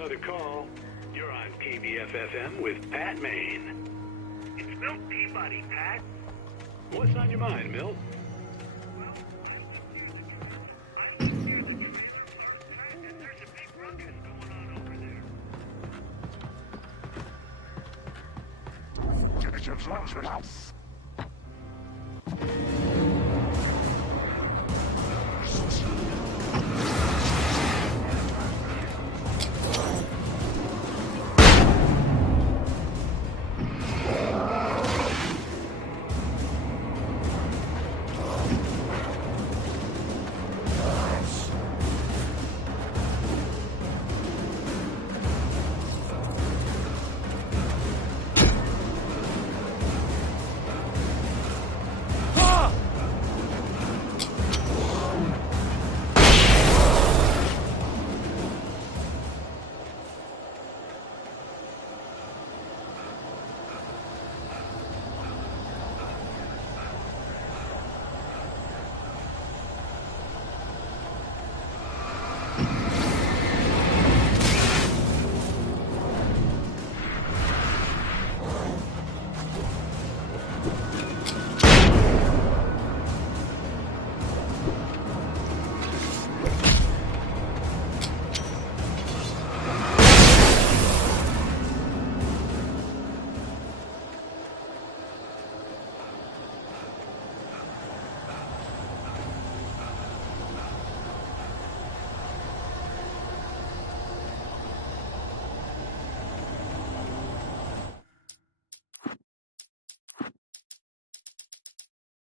another call. You're on KBFFM with Pat Maine. It's Milt Peabody, Pat. What's on your mind, Milt? Well, I hear the trailers are tight and there's a big ruckus going on over there.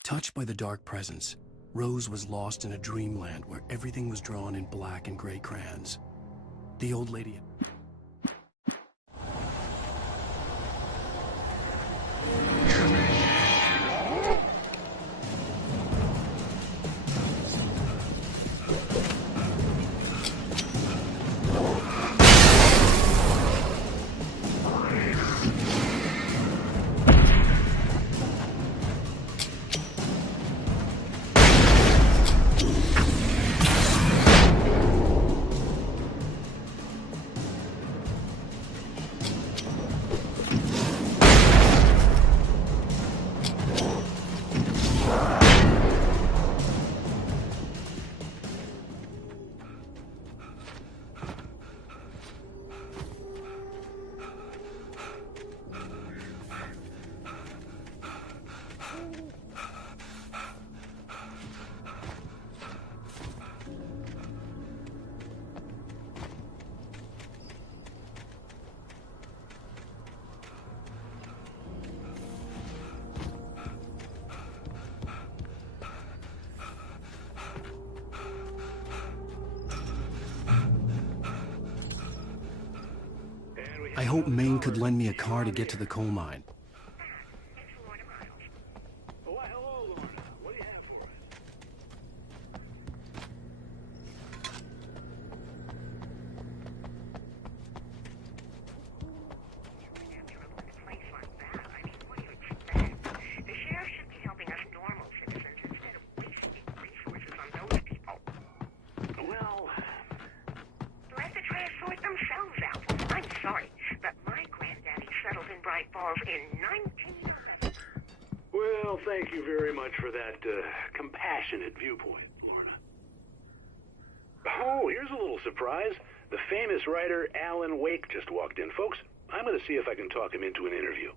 Touched by the dark presence, Rose was lost in a dreamland where everything was drawn in black and gray crayons. The old lady... I hope Maine could lend me a car to get to the coal mine. Oh, why, hello, Lorna. What do you have for us? The sheriff should be helping us normal citizens instead of wasting resources on those people. Well... Let the trash sort themselves out. I'm sorry, but my granddaddy settled in Bright Falls in 1911. Well, thank you very much for that compassionate viewpoint, Lorna. Oh, here's a little surprise. The famous writer Alan Wake just walked in. Folks, I'm going to see if I can talk him into an interview.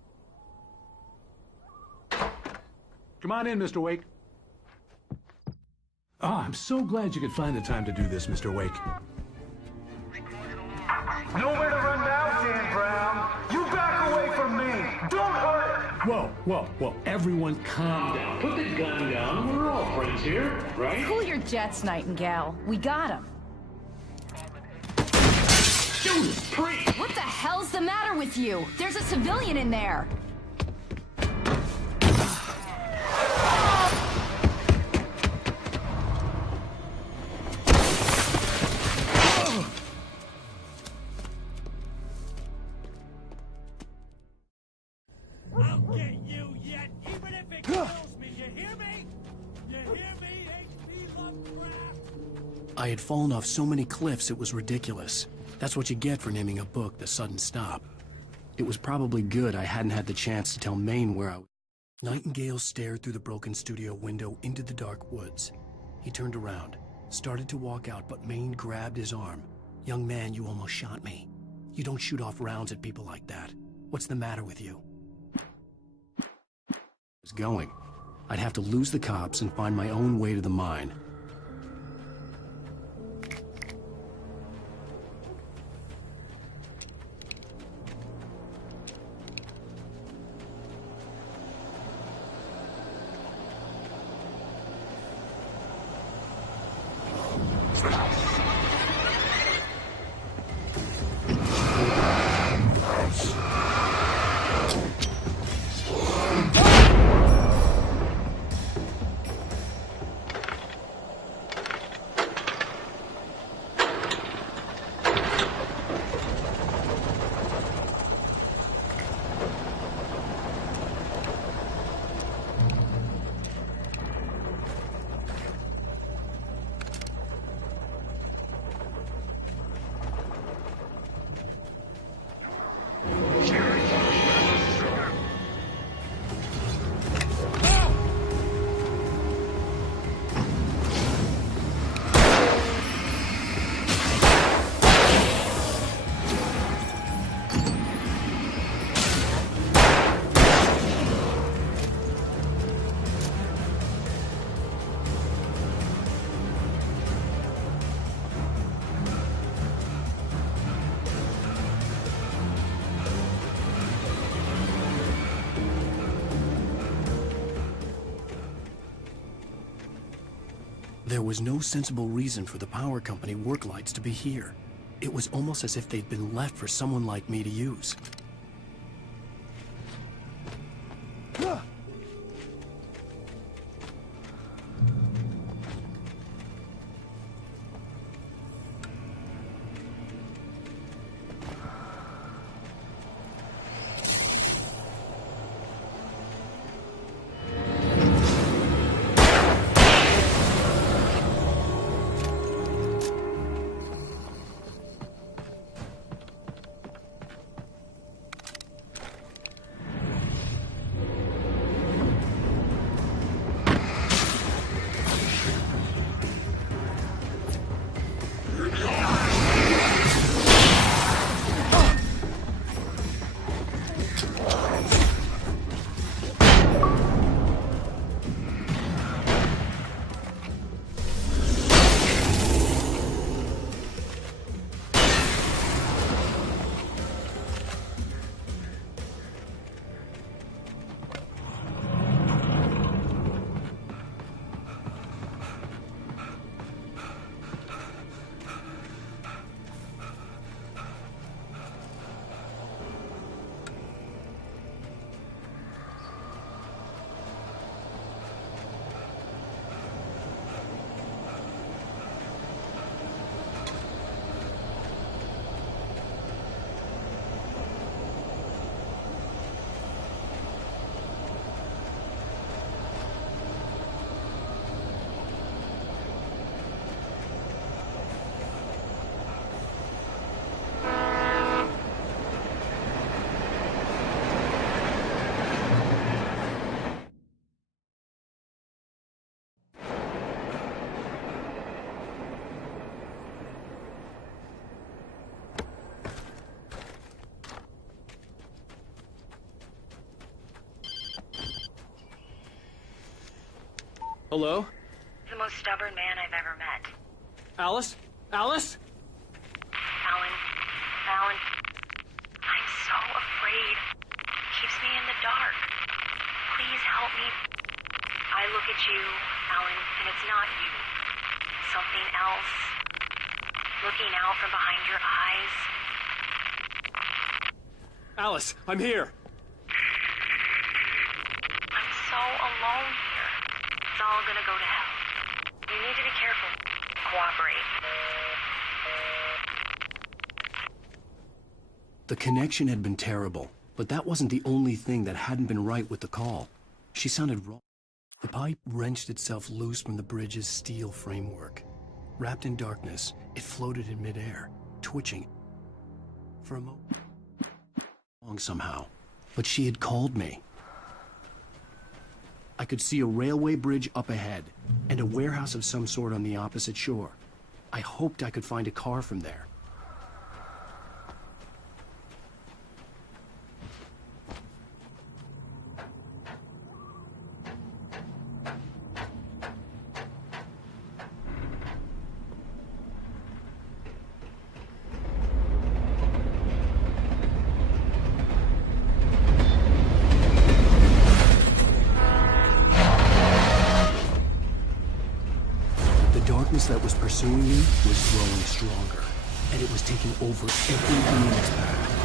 Come on in, Mr. Wake. Ah, I'm so glad you could find the time to do this, Mr. Wake. Nowhere to run now, Dan Brown. You back away from me. Don't hurt it. Whoa. Everyone calm down. Put the gun down. We're all friends here, right? Cool your jets, Nightingale. We got him. Judas Priest! What the hell's the matter with you? There's a civilian in there. I'll get you yet, even if it kills me. You hear me? You hear me, H.P. Lovecraft? I had fallen off so many cliffs it was ridiculous. That's what you get for naming a book The Sudden Stop. It was probably good I hadn't had the chance to tell Maine where I was. Nightingale stared through the broken studio window into the dark woods. He turned around, started to walk out, but Maine grabbed his arm. "Young man, you almost shot me. You don't shoot off rounds at people like that. What's the matter with you?" I was going. I'd have to lose the cops and find my own way to the mine. There was no sensible reason for the power company work lights to be here. It was almost as if they'd been left for someone like me to use. Hello? The most stubborn man I've ever met. Alice? Alice? Alan. I'm so afraid. Keeps me in the dark. Please help me. I look at you, Alan, and it's not you. Something else. Looking out from behind your eyes. Alice, I'm here. I'm so alone here. It's all gonna go to hell. You need to be careful. Cooperate. The connection had been terrible, but that wasn't the only thing that hadn't been right with the call. She sounded wrong. The pipe wrenched itself loose from the bridge's steel framework. Wrapped in darkness, it floated in midair, twitching. For a moment, somehow, but she had called me. I could see a railway bridge up ahead, and a warehouse of some sort on the opposite shore. I hoped I could find a car from there. The darkness that was pursuing me was growing stronger, and it was taking over everything in its path.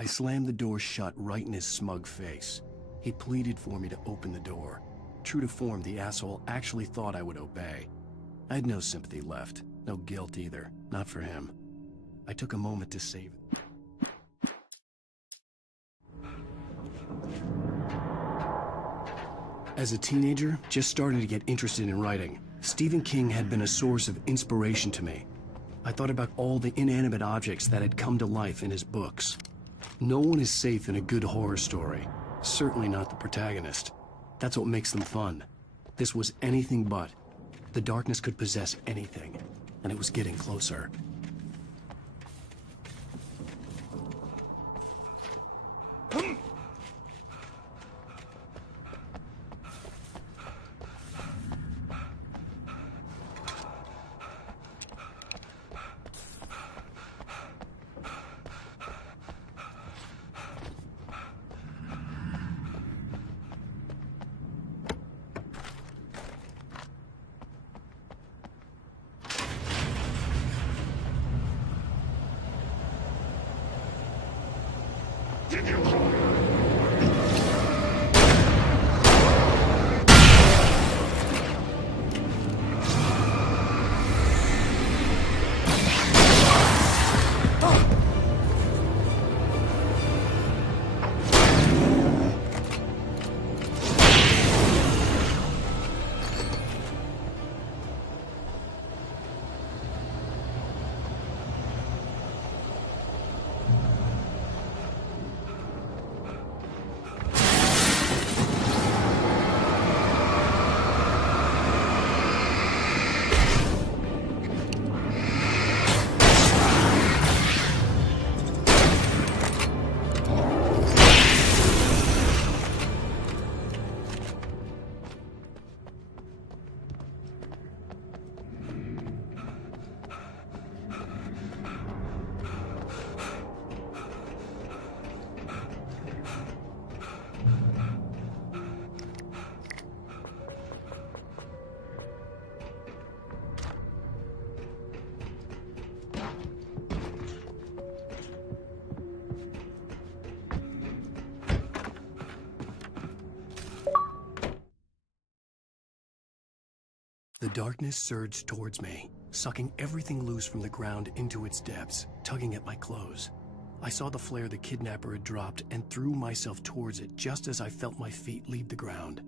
I slammed the door shut right in his smug face. He pleaded for me to open the door. True to form, the asshole actually thought I would obey. I had no sympathy left, no guilt either, not for him. I took a moment to save it. As a teenager, just starting to get interested in writing, Stephen King had been a source of inspiration to me. I thought about all the inanimate objects that had come to life in his books. No one is safe in a good horror story. Certainly not the protagonist. That's what makes them fun. This was anything but. The darkness could possess anything, and it was getting closer. The darkness surged towards me, sucking everything loose from the ground into its depths, tugging at my clothes. I saw the flare the kidnapper had dropped and threw myself towards it just as I felt my feet leave the ground.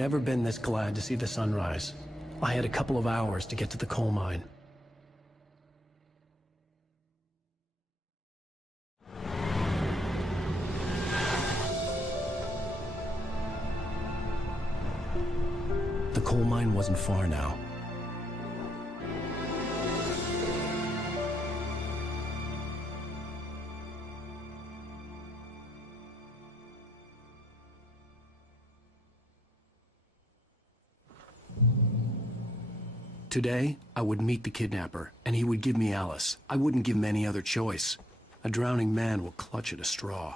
never been this glad to see the sunrise. I had a couple of hours to get to the coal mine. The coal mine wasn't far now. Today, I would meet the kidnapper, and he would give me Alice. I wouldn't give him any other choice. A drowning man will clutch at a straw.